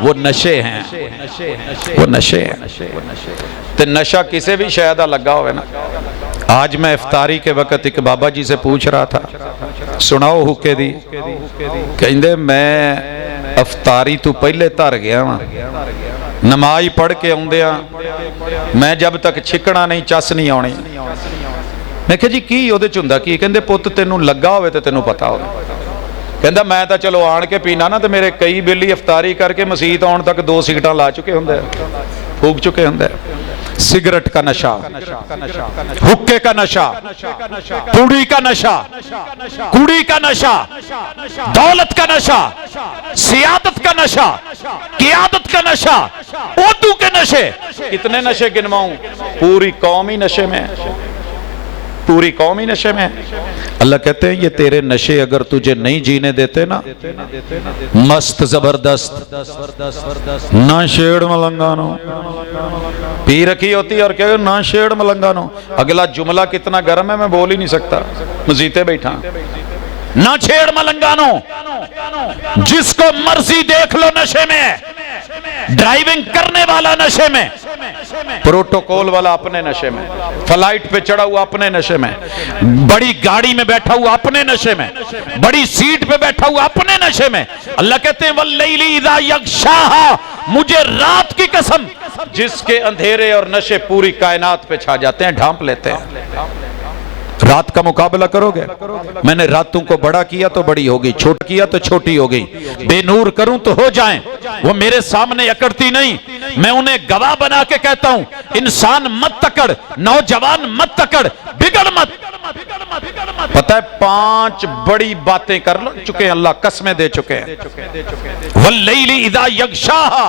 وہ نشے ہیں، وہ نشے ہیں۔ تے نشہ کسے بھی شاید لگا ہوئے نا۔ آج میں افطاری کے وقت ایک بابا جی سے پوچھ رہا تھا، سناؤ حکے دی، کہندے میں افطاری تو پہلے تر گیا ہاں، نماز پڑھ کے آندیا میں جب تک چھکنا نہیں چس نہیں آنی۔ میں کہا جی کی او دے چندہ کی؟ کہندے پوت تینوں لگا ہوئے تے تینوں پتا ہوئے۔ کہندہ میں تا چلو آن کے پینا نا، تو میرے کئی بلی افطاری کر کے مسجد آن تک 2 سگٹاں لا چکے ہوں، پھوک چکے ہوں۔ سگریٹ کا نشہ، حکے کا نشہ، پوڑی کا نشہ، کوڑی کا نشہ، دولت کا نشہ، سیادت کا نشہ، قیادت کا نشہ، عہدوں کے نشے۔ کتنے نشے گنواؤں؟ پوری قوم ہی نشے میں، پوری قوم ہی نشے میں۔ اللہ کہتے ہیں یہ تیرے نشے اگر تجھے نہیں جینے دیتے نا، مست زبردست نہ شیڑ ملنگانو پی رکھی ہوتی اور کہے نہ شیڑ ملنگانو، اگلا جملہ کتنا گرم ہے میں بول ہی نہیں سکتا، مزیتے بیٹھا۔ نہ چھیڑ ملنگانو، جس کو مرضی دیکھ لو نشے میں، ڈرائیونگ کرنے والا نشے میں، پروٹوکول والا اپنے نشے میں، فلائٹ پہ چڑھا ہوا اپنے نشے میں، بڑی گاڑی میں بیٹھا ہوا اپنے نشے میں، بڑی سیٹ پہ بیٹھا ہوا اپنے نشے میں۔ اللہ کہتے ہیں وَاللَّيْلِ اِذَا يَغْشَاهَا، مجھے رات کی قسم جس کے اندھیرے اور نشے پوری کائنات پہ چھا جاتے ہیں، ڈھانپ لیتے ہیں۔ رات کا مقابلہ کرو گے؟ میں نے راتوں کو بڑا کیا تو بڑی ہوگی، چھوٹا کیا تو چھوٹی ہوگی، بے نور کروں تو ہو جائیں، وہ میرے سامنے اکڑتی نہیں۔ میں انہیں گواہ بنا کے کہتا ہوں انسان مت تکڑ، نوجوان مت تکڑ، بگڑ مت۔ پتہ ہے 5 بڑی باتیں کر لو چکے ہیں، اللہ قسمیں دے چکے ہیں۔ وَاللَّيْلِ اِذَا يَغْشَاهَا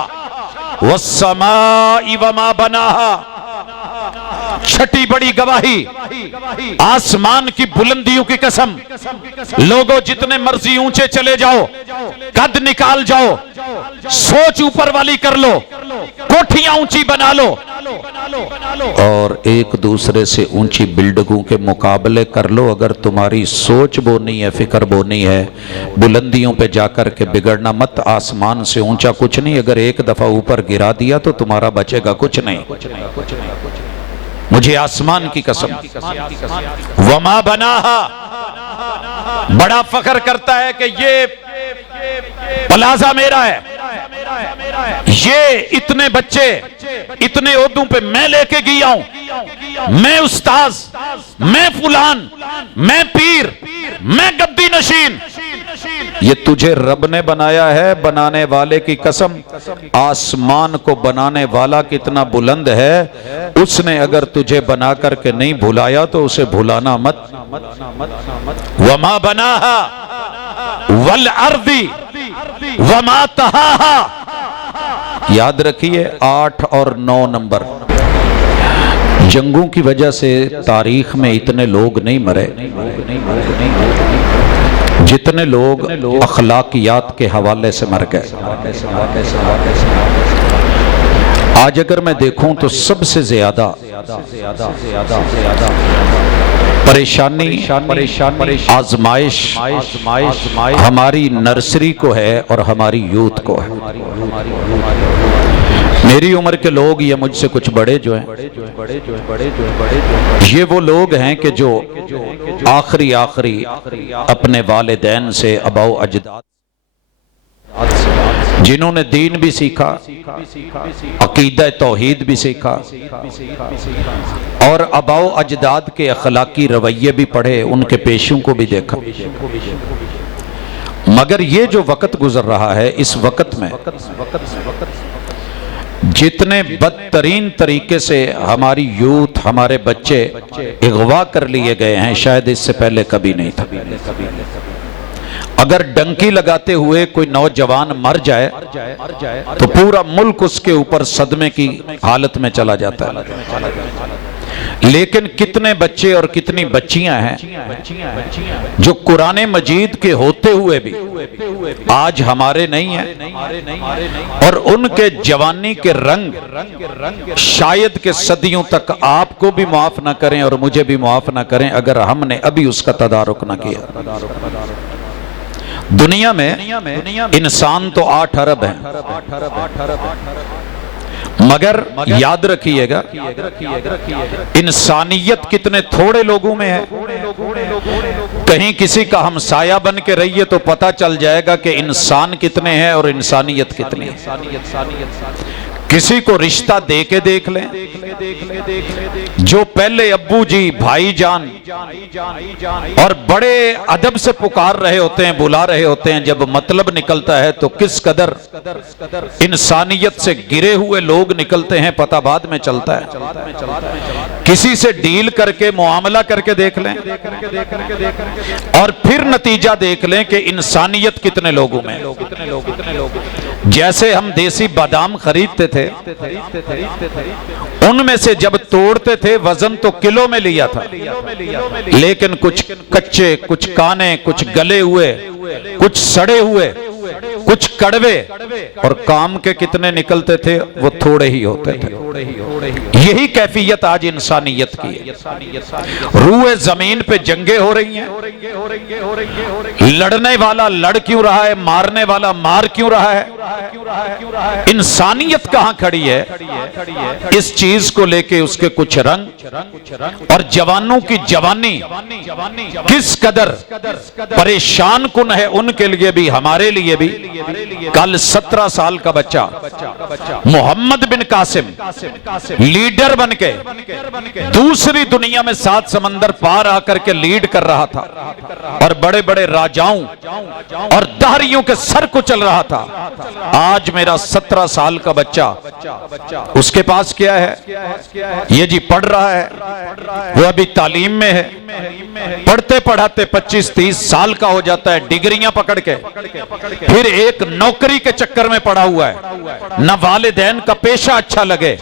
وَالسَّمَاءِ وَمَا بَنَاهَا، چھٹی بڑی گواہی، آسمان کی بلندیوں کی قسم۔ لوگوں جتنے مرضی اونچے چلے جاؤ، قد نکال جاؤ، سوچ اوپر والی کر لو، کوٹھیاں اونچی بنا لو، اور ایک دوسرے سے اونچی بلڈنگوں کے مقابلے کر لو، اگر تمہاری سوچ بونی ہے، فکر بونی ہے، بلندیوں پہ جا کر کے بگڑنا مت۔ آسمان سے اونچا کچھ نہیں، اگر ایک دفعہ اوپر گرا دیا تو تمہارا بچے گا کچھ نہیں۔ مجھے آسمان کی قسم۔ وما بناہا، بڑا فخر کرتا ہے کہ یہ پلازا میرا ہے، یہ اتنے بچے اتنے عہدوں پہ میں لے کے گیا ہوں، میں استاذ، میں فلان، میں پیر، میں گدی نشین۔ یہ تجھے رب نے بنایا ہے، بنانے والے کی قسم۔ آسمان کو بنانے والا کتنا بلند ہے، اس نے اگر تجھے بنا کر کے نہیں بھلایا تو اسے بھلانا مت۔ وما بناہا والارض وما طہاہا، یاد رکھیے 8 اور 9 نمبر۔ جنگوں کی وجہ سے تاریخ میں اتنے لوگ نہیں مرے جتنے لوگ اخلاقیات کے حوالے سے مر گئے۔ آج اگر میں دیکھوں تو سب سے زیادہ پریشانی آزمائش ہماری نرسری کو ہے اور ہماری یوتھ کو ہے۔ میری عمر کے لوگ یا مجھ سے کچھ بڑے جو ہیں، یہ وہ لوگ ہیں کہ جو آخری اپنے والدین سے، آباء و اجداد، جنہوں نے دین بھی سیکھا، عقیدہ توحید بھی سیکھا، اور آباء و اجداد کے اخلاقی رویے بھی پڑھے، ان کے پیشوں کو بھی دیکھا۔ مگر یہ جو وقت گزر رہا ہے، اس وقت میں جتنے بدترین طریقے سے ہماری یوتھ، ہمارے بچے اغوا کر لیے گئے ہیں، شاید اس سے پہلے کبھی نہیں تھا۔ اگر ڈنکی لگاتے ہوئے کوئی نوجوان مر جائے تو پورا ملک اس کے اوپر صدمے کی حالت میں چلا جاتا ہے، لیکن کتنے بچے اور کتنی بچیاں ہیں جو قرآن مجید کے ہوتے ہوئے بھی آج ہمارے نہیں ہیں، اور ان کے جوانی کے رنگ شاید کہ صدیوں تک آپ کو بھی معاف نہ کریں اور مجھے بھی معاف نہ کریں اگر ہم نے ابھی اس کا تدارک نہ کیا۔ دنیا میں انسان تو 8 ارب ہیں، مگر یاد رکھیے گا انسانیت کتنے تھوڑے لوگوں میں ہے۔ کہیں کسی کا ہمسایہ بن کے رہیے تو پتہ چل جائے گا کہ انسان کتنے ہیں اور انسانیت کتنی ہے۔ کسی کو رشتہ دے کے دیکھ لیں، جو پہلے ابو جی، بھائی جان اور بڑے ادب سے پکار رہے ہوتے ہیں، بلا رہے ہوتے ہیں، جب مطلب نکلتا ہے تو کس قدر انسانیت سے گرے ہوئے لوگ نکلتے ہیں پتہ بعد میں چلتا ہے۔ کسی سے ڈیل کر کے معاملہ کر کے دیکھ لیں اور پھر نتیجہ دیکھ لیں کہ انسانیت کتنے لوگوں میں۔ جیسے ہم دیسی بادام خریدتے تھے، ان میں سے جب توڑتے تھے وزن تو کلو میں لیا تھا، لیکن کچھ کچے، کچھ کانے، کچھ گلے ہوئے، کچھ سڑے ہوئے، کچھ کڑوے، اور کام کے کتنے نکلتے تھے وہ تھوڑے ہی ہوتے تھے۔ یہی کیفیت آج انسانیت کی ہے۔ روئے زمین پہ جنگیں ہو رہی ہیں، لڑنے والا لڑ کیوں رہا ہے، مارنے والا مار کیوں رہا ہے؟ انسانیت کہاں کھڑی ہے؟ اس چیز کو لے کے اس کے کچھ رنگ اور جوانوں کی جوانی کس قدر پریشان کن ہے، ان کے لیے بھی ہمارے لیے بھی۔ کل 17 سال کا بچہ محمد بن قاسم لیڈر بن کے دوسری دنیا میں 7 سمندر پار آ کر کے لیڈ کر رہا تھا اور بڑے بڑے راجاؤں اور دہریوں کے سر کو چل رہا تھا۔ آج میرا 17 سال کا بچہ، اس کے پاس کیا ہے؟ یہ جی پڑھ رہا ہے، وہ ابھی تعلیم میں ہے، پڑھتے پڑھاتے 25-30 سال کا ہو جاتا ہے ڈگریاں پکڑ کے، پھر ایک نوکری کے چکر میں پڑا ہوا ہے۔ نہ والدین کا پیشہ اچھا لگے،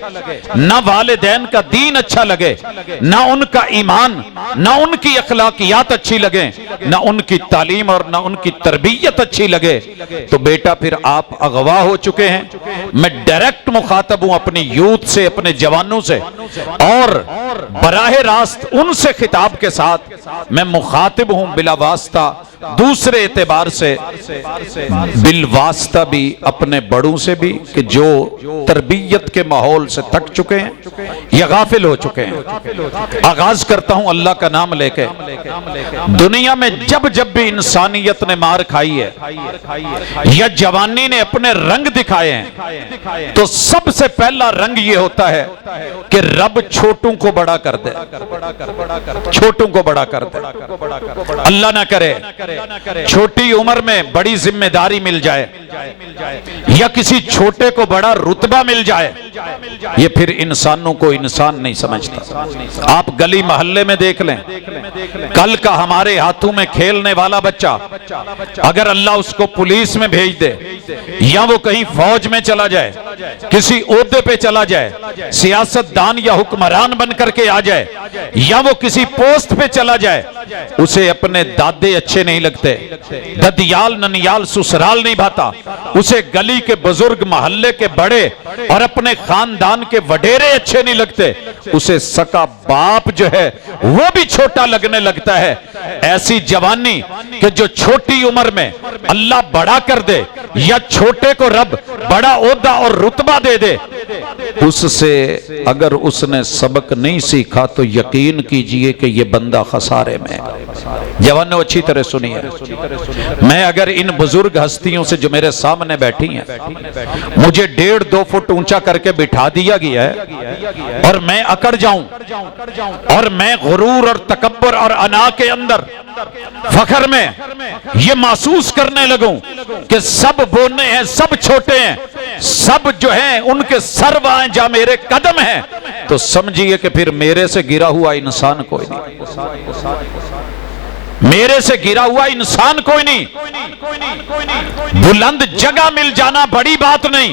نہ والدین کا دین اچھا لگے، نہ ان کا ایمان، نہ ان کی اخلاقیات اچھی لگیں، نہ ان کی تعلیم اور نہ ان کی تربیت اچھی لگے، تو بیٹا پھر آپ اغوا ہو چکے ہیں۔ میں ڈائریکٹ مخاطب ہوں اپنی یوتھ سے، اپنے جوانوں سے، اور براہ راست ان سے خطاب کے ساتھ میں مخاطب ہوں بلا واسطہ دوسرے اعتبار سے، بالواسطہ بھی اپنے بڑوں سے بھی، کہ جو تربیت کے ماحول سے تھک چکے ہیں یا غافل ہو چکے ہیں۔ آغاز کرتا ہوں اللہ کا نام لے کے۔ دنیا میں جب جب بھی انسانیت نے مار کھائی ہے یا جوانی نے اپنے رنگ دکھائے ہیں، تو سب سے پہلا رنگ یہ ہوتا ہے کہ رب چھوٹوں کو بڑا کر دے، چھوٹوں کو بڑا کر دے۔ اللہ نہ کرے چھوٹی عمر میں بڑی ذمہ داری مل جائے یا کسی چھوٹے کو بڑا رتبہ مل جائے، یہ پھر انسانوں کو انسان نہیں سمجھتا۔ آپ گلی محلے میں دیکھ لیں، کل کا ہمارے ہاتھوں میں کھیلنے والا بچہ اگر اللہ اس کو پولیس میں بھیج دے، یا وہ کہیں فوج میں چلا جائے، کسی عہدے پہ چلا جائے، سیاستدان یا حکمران بن کر کے آ جائے، یا وہ کسی پوسٹ پہ چلا جائے، اسے اپنے دادے اچھے نہیں لگتے، ددیال ننیال سسرال نہیں بھاتا، اسے گلی کے بزرگ، محلے کے بڑے اور اپنے خاندان کے وڈیرے اچھے نہیں لگتے، اسے سکا باپ جو ہے وہ بھی چھوٹا لگنے لگتا ہے۔ ایسی جوانی کہ جو چھوٹی عمر میں اللہ بڑا کر دے یا چھوٹے کو رب بڑا عہدہ اور رتبہ دے دے، اس سے اگر اس نے سبق نہیں سیکھا تو یقین کیجئے کہ یہ بندہ خسارے میں ہے۔ جوانوں اچھی طرح سنیے، میں اگر ان بزرگ ہستیوں سے جو میرے سامنے بیٹھی ہیں، مجھے 1.5-2 فٹ اونچا کر کے بٹھا دیا گیا ہے اور میں اکڑ جاؤں اور میں غرور اور تکبر اور انا کے اندر فخر میں یہ محسوس کرنے لگوں کہ سب بونے ہیں، سب چھوٹے ہیں، سب جو ہیں ان کے سر وہاں جہاں میرے قدم ہیں، تو سمجھیے کہ پھر میرے سے گرا ہوا انسان کوئی نہیں، میرے سے گرا ہوا انسان کوئی نہیں۔ بلند جگہ مل جانا بڑی بات نہیں،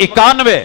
91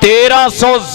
1300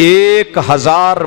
1000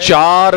4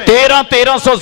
1300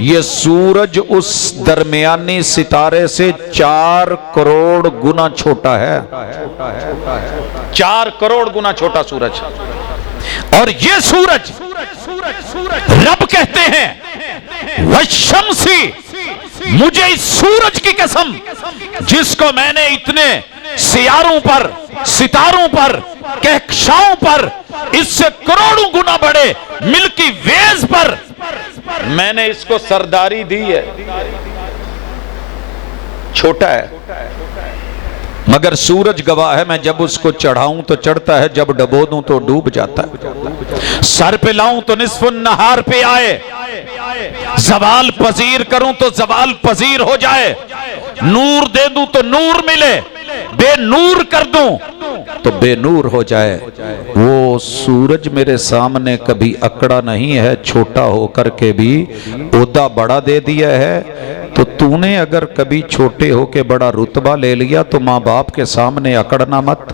یہ سورج اس درمیانی ستارے سے 4 کروڑ گنا چھوٹا ہے، 4 کروڑ گنا چھوٹا سورج، اور یہ سورج رب کہتے ہیں وَالشَّمْسِ، مجھے اس سورج کی قسم جس کو میں نے اتنے سیاروں پر، ستاروں پر، کہکشاؤں پر، اس سے کروڑوں گنا بڑے ملکی ویز پر میں نے اس کو سرداری دی ہے، چھوٹا ہے مگر سورج گواہ ہے، میں جب اس کو چڑھاؤں تو چڑھتا ہے، جب ڈبو دوں تو ڈوب جاتا ہے، سر پہ لاؤں تو نصف النہار پہ آئے، زوال پذیر کروں تو زوال پذیر ہو جائے، نور دے دوں تو نور ملے، بے نور کر دوں تو بے نور ہو جائے۔ وہ سورج میرے سامنے کبھی اکڑا نہیں ہے، چھوٹا ہو کر کے بھی عہدہ بڑا دے دیا ہے، تو تو نے اگر کبھی چھوٹے ہو کے بڑا رتبہ لے لیا تو ماں باپ کے سامنے اکڑنا مت۔